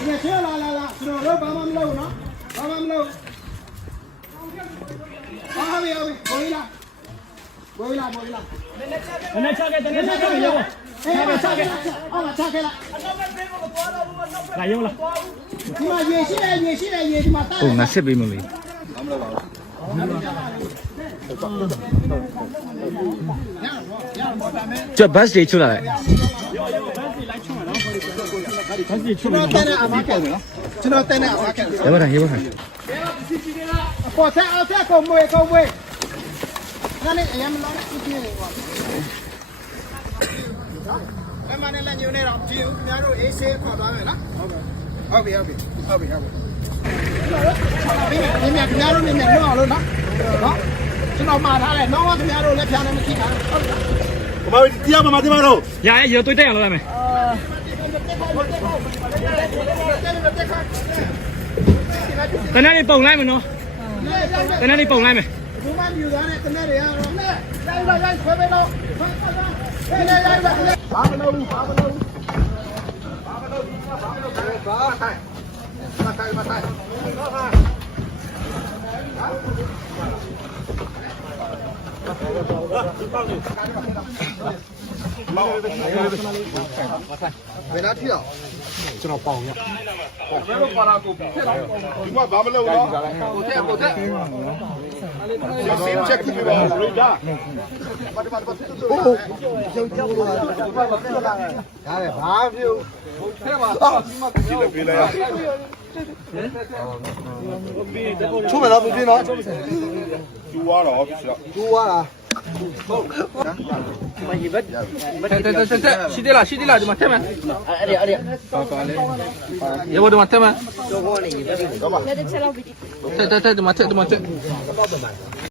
你看这啦，知道了，爸妈没有呢，爸妈没有。啊，没有，不会啦。等下拆开有。哎，拆开了，拆开了。来有了。你妈越起来，你妈打。哦，那设备没嘞。这巴士出来了。ကျွန်တော်တက်နေအောင်ကဲ 要不看，要不看。ပေါ်ဆက်အောင်ဆက်ကိုမွေကိုမွေနားနေအရင်မလာနဲ့ပြည့်နေကွာအဲ့မနဲ့လည်းညိုနေတော့ကြည့်ဦးခင်ဗျားတို့အေးဆေးခေါ်သွားမယ်နော်ဟုတ်ပြီဒီမြခင်ဗျားတို့နေနဲ့လောက်အောင်လို့နော်ကျွန်တော်မှာထားတယ်နောင်ကခင်ဗျားတို့လည်းဖြာနေမရှိတာဟုတ်ကဲ့ 我们第二妈妈对吧？喽，呀，有对样了没？在那里蹦来没喏？在那里蹦来没？ ဘူးမမြူသားနဲ့တနက်တွေရတော့ရိုက်ခွဲပေးတော့ဘာမလုပ်ဘူးဘယ်လားထီတော့ကျွန်တော်ပေါင်ရဘယ်လိုပါလာကိုဖြစ်တော့ဒီမှာဘာမလုပ်တော့ကိုတက်先 check ပြီးပါလို့ကြာဟိုကျုပ်လို့ရတယ်ဘာပြုထဲမှာဒီမှာကြည့်လို့ပြလိုက်ချုံးမလားမပြင်းတော့ကျူသွားတော့ကျူသွားလားရှိသေးလားဒီမှာထက်မယ်အဲ့ဒီရေဘောဒီမှာထက်မယ် တော့ပါ ထက်ဒီမှာထက်